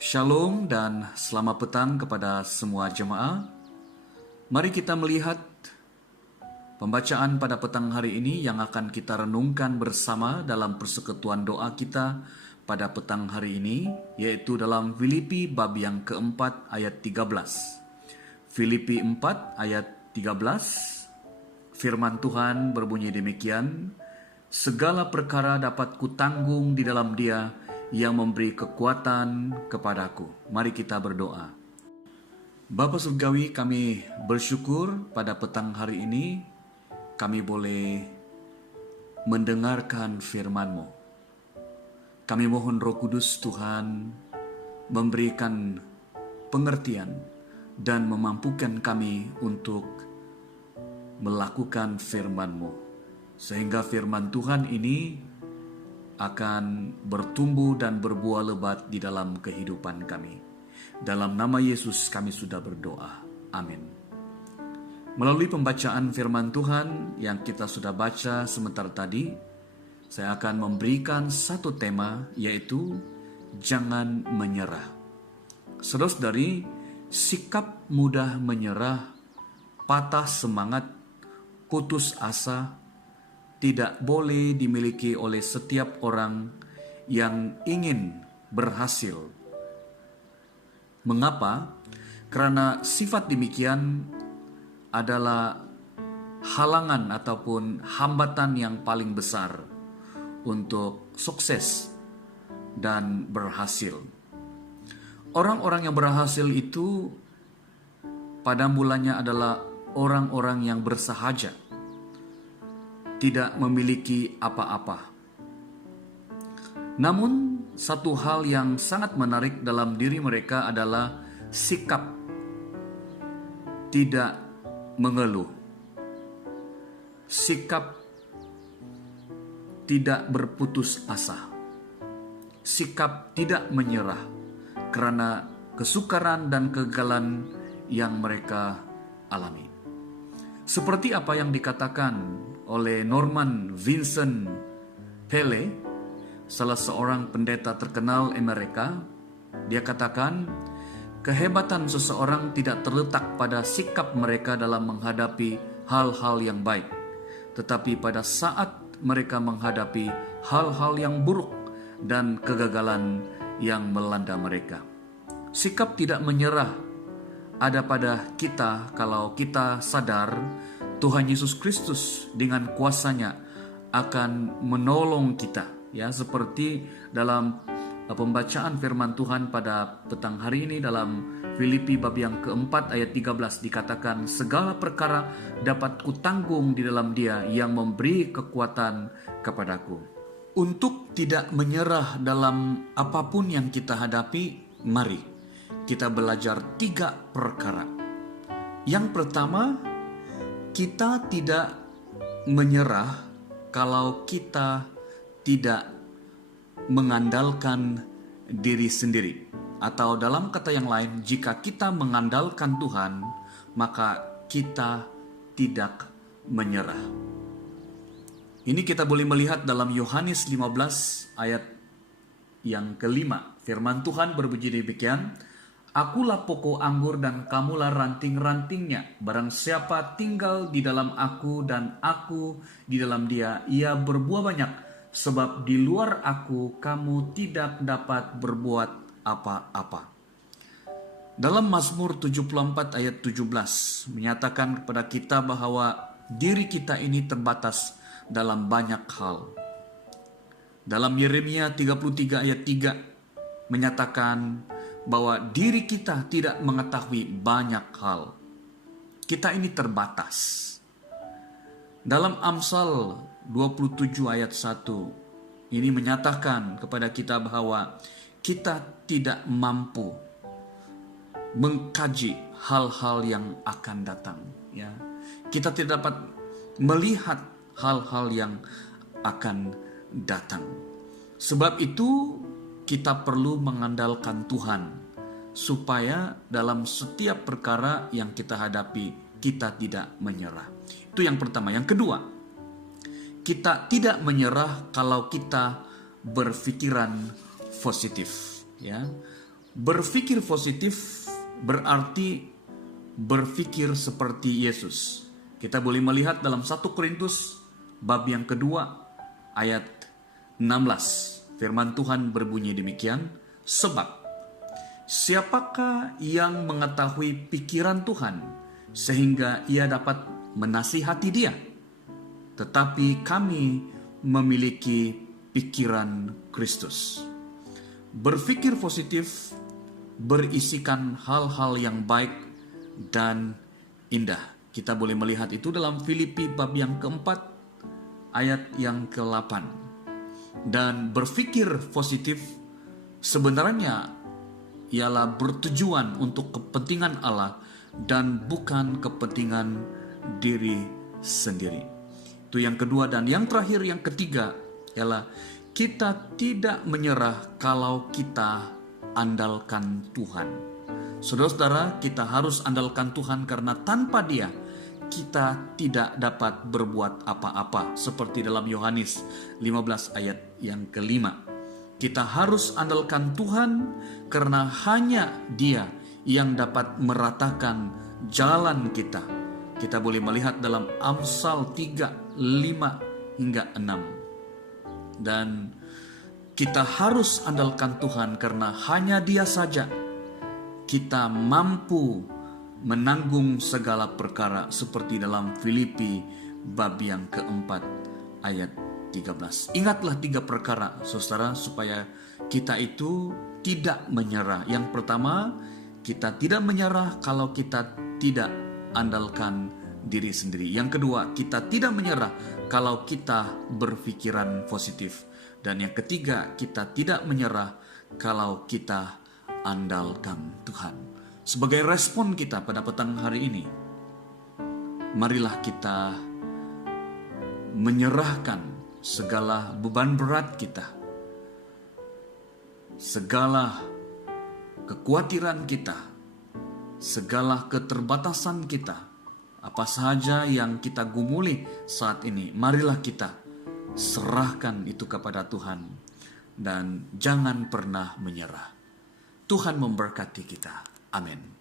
Shalom dan selamat petang kepada semua jemaah. Mari kita melihat pembacaan pada petang hari ini yang akan kita renungkan bersama dalam persekutuan doa kita pada petang hari ini, yaitu dalam Filipi bab yang keempat ayat 13. Filipi 4 ayat 13, firman Tuhan berbunyi demikian, segala perkara dapat kutanggung di dalam Dia yang memberi kekuatan kepadaku. Mari kita berdoa. Bapa Surgawi, kami bersyukur pada petang hari ini kami boleh mendengarkan firman-Mu. Kami mohon Roh Kudus Tuhan memberikan pengertian dan memampukan kami untuk melakukan firman-Mu, sehingga firman Tuhan ini akan bertumbuh dan berbuah lebat di dalam kehidupan kami. Dalam nama Yesus kami sudah berdoa. Amin. Melalui pembacaan firman Tuhan yang kita sudah baca sebentar tadi, saya akan memberikan satu tema, yaitu jangan menyerah. Saudara-saudari, sikap mudah menyerah, patah semangat, putus asa, tidak boleh dimiliki oleh setiap orang yang ingin berhasil. Mengapa? Karena sifat demikian adalah halangan ataupun hambatan yang paling besar untuk sukses dan berhasil. Orang-orang yang berhasil itu pada mulanya adalah orang-orang yang bersahaja, tidak memiliki apa-apa. Namun, satu hal yang sangat menarik dalam diri mereka adalah sikap tidak mengeluh, sikap tidak berputus asa, sikap tidak menyerah karena kesukaran dan kegagalan yang mereka alami. Seperti apa yang dikatakan oleh Norman Vincent Peale, salah seorang pendeta terkenal Amerika. Dia katakan, kehebatan seseorang tidak terletak pada sikap mereka dalam menghadapi hal-hal yang baik, tetapi pada saat mereka menghadapi hal-hal yang buruk dan kegagalan yang melanda mereka. Sikap tidak menyerah ada pada kita kalau kita sadar Tuhan Yesus Kristus dengan kuasanya akan menolong kita, ya, seperti dalam pembacaan firman Tuhan pada petang hari ini dalam Filipi bab yang keempat ayat 13 dikatakan, segala perkara dapat kutanggung di dalam Dia yang memberi kekuatan kepadaku. Untuk tidak menyerah dalam apapun yang kita hadapi, mari kita belajar 3 perkara. Yang pertama, kita tidak menyerah kalau kita tidak mengandalkan diri sendiri. Atau dalam kata yang lain, jika kita mengandalkan Tuhan, maka kita tidak menyerah. Ini kita boleh melihat dalam Yohanes 15 ayat yang kelima. Firman Tuhan berbunyi demikian, akulah pokok anggur dan kamulah ranting-rantingnya. Barang siapa tinggal di dalam aku dan aku di dalam dia, ia berbuah banyak. Sebab di luar aku kamu tidak dapat berbuat apa-apa. Dalam Mazmur 74 ayat 17 menyatakan kepada kita bahwa diri kita ini terbatas dalam banyak hal. Dalam Yeremia 33 ayat 3 menyatakan bahwa diri kita tidak mengetahui banyak hal. Kita ini terbatas. Dalam Amsal 27 ayat 1 ini menyatakan kepada kita bahwa kita tidak mampu mengkaji hal-hal yang akan datang, ya. Kita tidak dapat melihat hal-hal yang akan datang. Sebab itu kita perlu mengandalkan Tuhan supaya dalam setiap perkara yang kita hadapi kita tidak menyerah. Itu yang pertama. Yang kedua, kita tidak menyerah kalau kita berpikiran positif, ya. Berpikir positif berarti berpikir seperti Yesus. Kita boleh melihat dalam 1 Korintus bab yang kedua ayat 16. Firman Tuhan berbunyi demikian, sebab siapakah yang mengetahui pikiran Tuhan sehingga ia dapat menasihati dia? Tetapi kami memiliki pikiran Kristus. Berpikir positif berisikan hal-hal yang baik dan indah. Kita boleh melihat itu dalam Filipi bab yang keempat ayat yang ke-8. Dan berpikir positif sebenarnya ialah bertujuan untuk kepentingan Allah dan bukan kepentingan diri sendiri. Itu yang kedua. Dan yang terakhir, yang ketiga ialah kita tidak menyerah kalau kita andalkan Tuhan. Saudara-saudara, kita harus andalkan Tuhan karena tanpa Dia kita tidak dapat berbuat apa-apa. Seperti dalam Yohanes 15 ayat yang ke-5. Kita harus andalkan Tuhan karena hanya Dia yang dapat meratakan jalan kita. Kita boleh melihat dalam Amsal 3, 5 hingga 6. Dan kita harus andalkan Tuhan karena hanya Dia saja kita mampu menanggung segala perkara, seperti dalam Filipi bab yang keempat ayat 13. Ingatlah 3 perkara, saudara, supaya kita itu tidak menyerah. Yang pertama, kita tidak menyerah kalau kita tidak andalkan diri sendiri. Yang kedua, kita tidak menyerah kalau kita berpikiran positif. Dan yang ketiga, kita tidak menyerah kalau kita andalkan Tuhan. Sebagai respon kita pada petang hari ini, marilah kita menyerahkan segala beban berat kita, segala kekhawatiran kita, segala keterbatasan kita, apa saja yang kita gumuli saat ini, marilah kita serahkan itu kepada Tuhan dan jangan pernah menyerah. Tuhan memberkati kita. Amin.